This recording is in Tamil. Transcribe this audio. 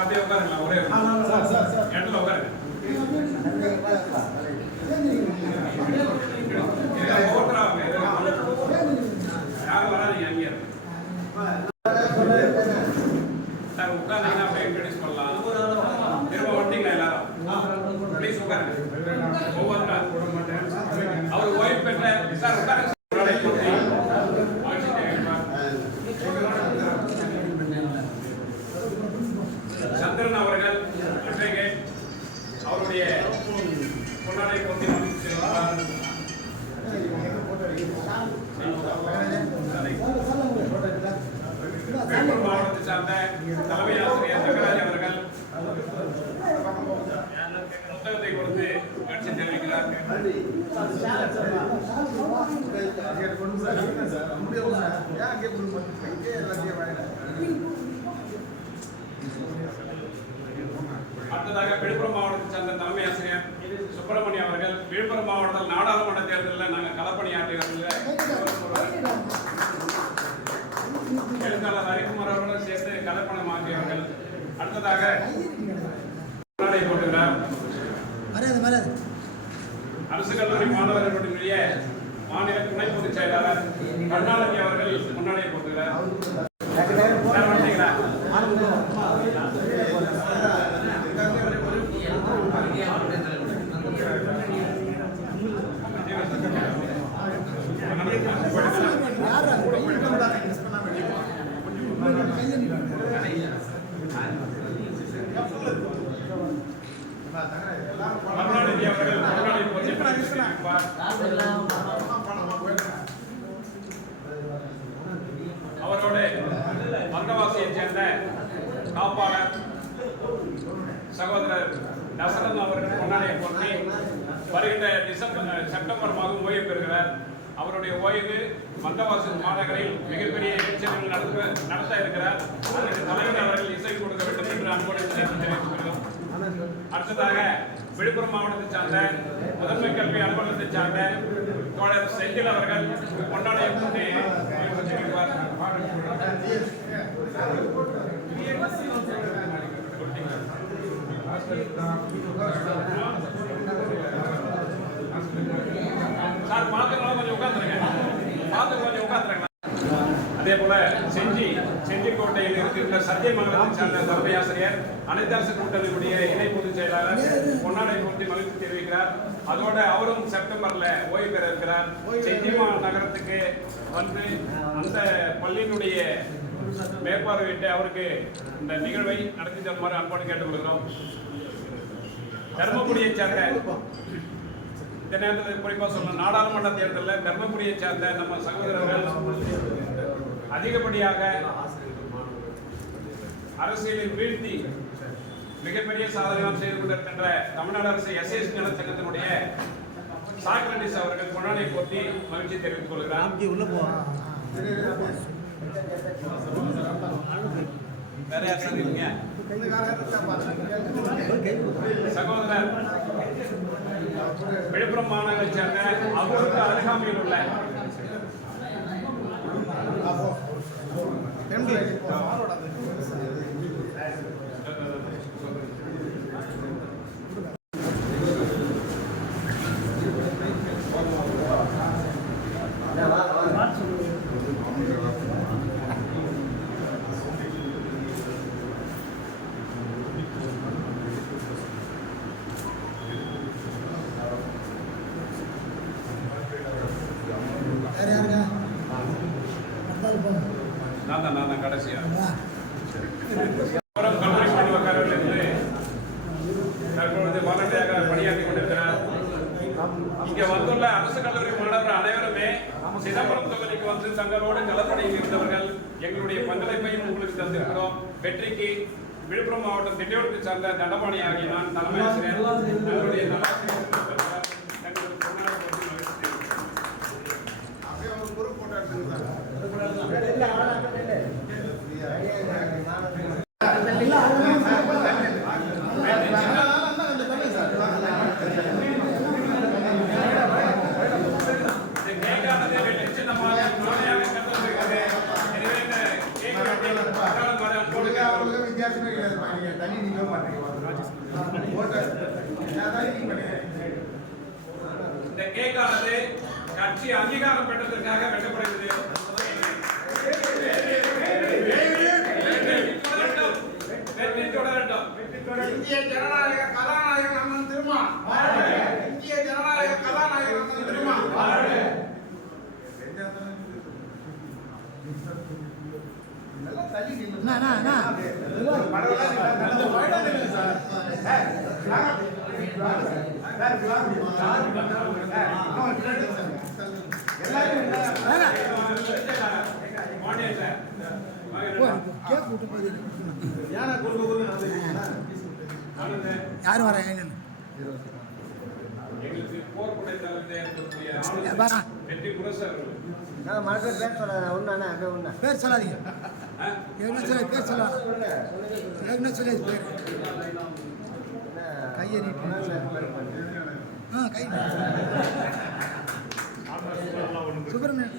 அப்படியே உட்காருங்களா ஒரே இடத்துல உட்காருங்க. யாரும் வராதீங்க அங்கே சார் உட்கார்ந்தீங்கன்னா அப்படியே இன்ட்ரடியூஸ் பண்ணலாம். திரும்ப வந்தீங்களா எல்லாரும் ப்ளீஸ் உட்காருங்க. ஒவ்வொரு அவர் ஓய்வு பெற்ற சார் உட்காருங்க. சந்திரன் அவர்கள் அவருடைய பொன்னாடை போட்டி மாவட்டத்தை சார்ந்த தலைமை ஆசிரியர் தங்கராஜ் அவர்கள் புத்தகத்தை கொடுத்து காட்சி தெரிவிக்கிறார். அடுத்ததாக விழுப்புரம் மாவட்டத்தை சார்ந்த தலைமை ஆசிரியர் சுப்பிரமணியம் அவர்கள் விழுப்புரம் மாவட்டத்தில் நாடாளுமன்ற தேர்தலில் நாங்கள் களப்பணியாற்றுகிறோம். எழுத்தாளர் ஹரிக்குமார் அவர்களும் சேர்த்து கலப்பணம் ஆகியவர்கள். அடுத்ததாக முன்னாடி போட்டுகிறார் அரசு கல்லூரி மாணவர்களுடைய மாநில துணை பொதுச் செயலாளர் கருணாநிதி அவர்கள் முன்னாடி போட்டுகிறார். கருணாநிதி அவர்கள் முன்னாடி அவரோட வந்தவாசியை சேர்ந்த காப்பாளர் சகோதரர் தசரன் அவர்கள் முன்னாடியை போட்டி வருகின்ற செப்டம்பர் மாதம் ஓய்வு பெறுகிறார். அவருடைய ஓய்வு வந்தவாசி மாநகரில் மிகப்பெரிய நிகழ்ச்சிகள் நடத்த இருக்கிறார். அதற்கு தலைவர் அவர்கள் இசை கொடுக்க வேண்டும் என்று அன்போடு தெரிவித்துள்ளோம். அடுத்ததாக விழுப்புரம் மாவட்டத்தை சார்ந்த முதன்மை கல்வி அலுவலகத்தை சார்ந்த தோழர் செந்தில் அவர்கள் கொண்டாடைய போட்டி சார் பார்த்துக்கலாம் கொஞ்சம் உட்காந்துருங்க. அதே போல செஞ்சிக்கோட்டையில் இருக்கின்ற சத்தியமங்கலத்தை சார்ந்த தலைமை ஆசிரியர் அனைத்து அரசு கூட்டணியுடைய இணை பொதுச் செயலாளர் பொன்னாடை போட்டி மகிழ்ச்சி தெரிவிக்கிறார். அதோட அவரும் செப்டம்பர்ல ஓய்வு பெற இருக்கிறார். செஞ்சி நகரத்துக்கு வந்து அந்த பள்ளியினுடைய மேற்பார்வையிட்டு அவருக்கு இந்த நிகழ்வை நடத்தி தருமாறு அன்போடு கேட்டுக்கொள்கிறோம். தர்மபுரியை சேர்ந்த இந்த நேரத்தில் குறிப்பாக சொன்ன நாடாளுமன்ற தேர்தலில் தர்மபுரியை சேர்ந்த நம்ம சகோதரர்கள் அதிகப்படியாக அரசியலில் வீழ்த்தி மிகப்பெரிய சாதனைகள் செய்து கொண்டிருக்கின்ற தமிழ்நாடு அரசு எஸ்எஸ் நலச்சங்கத்தினுடைய சாக்ரட்டிஸ் அவர்கள் கொண்டாடை போட்டி மகிழ்ச்சி தெரிவித்துக் கொள்கிறார். வேற யார் சொல்றீங்க? சகோதரர் விழுப்புரம் மாநகரை சேர்ந்த அவருக்கு அருகாமையில் உள்ள நான் கடைசியா கல்லூரி மாணவர்கள் என்று தற்பொழுது வாலண்டியாக பணியாற்றி கொண்டிருக்கிறார். இங்க வந்துள்ள அரசு கல்லூரி மாணவர்கள் அனைவருமே சிதம்பரம் தொகுதிக்கு வந்து தங்களோடு களப்பணியில் இருந்தவர்கள். எங்களுடைய பங்களிப்பையும் உங்களுக்கு தந்திருக்கிறோம். வெற்றிக்கு விழுப்புரம் மாவட்டம் திண்டிவனத்தை சார்ந்த தண்டபாணி ஆகிய நான் தலைமை ஆசிரியர் அவர்களுக்கும் வித்தியாசமே கிடையாதுப்பா. நீங்க தண்ணி நீங்க மாட்டீங்க. இந்த கேக்கானது கட்சி அங்கீகாரம் பெற்றதற்காக வெட்டப்படுகிறது. வெற்றி தொடரட்டும். இந்திய ஜனநாயக கதாநாயகன் அண்ணன் திருமா. இந்திய ஜனநாயக கதாநாயகன் அண்ணன் திருமா. யாரும் வர எங்களுக்கு போர் புடைத்தளத்தை இருக்கக்கூடிய வெற்றி முரசர் பேர் சொல்லாதீங்க. பேர் சொல்லாத சொல்லி பேர் கையை கை சுப்பிரமணியன்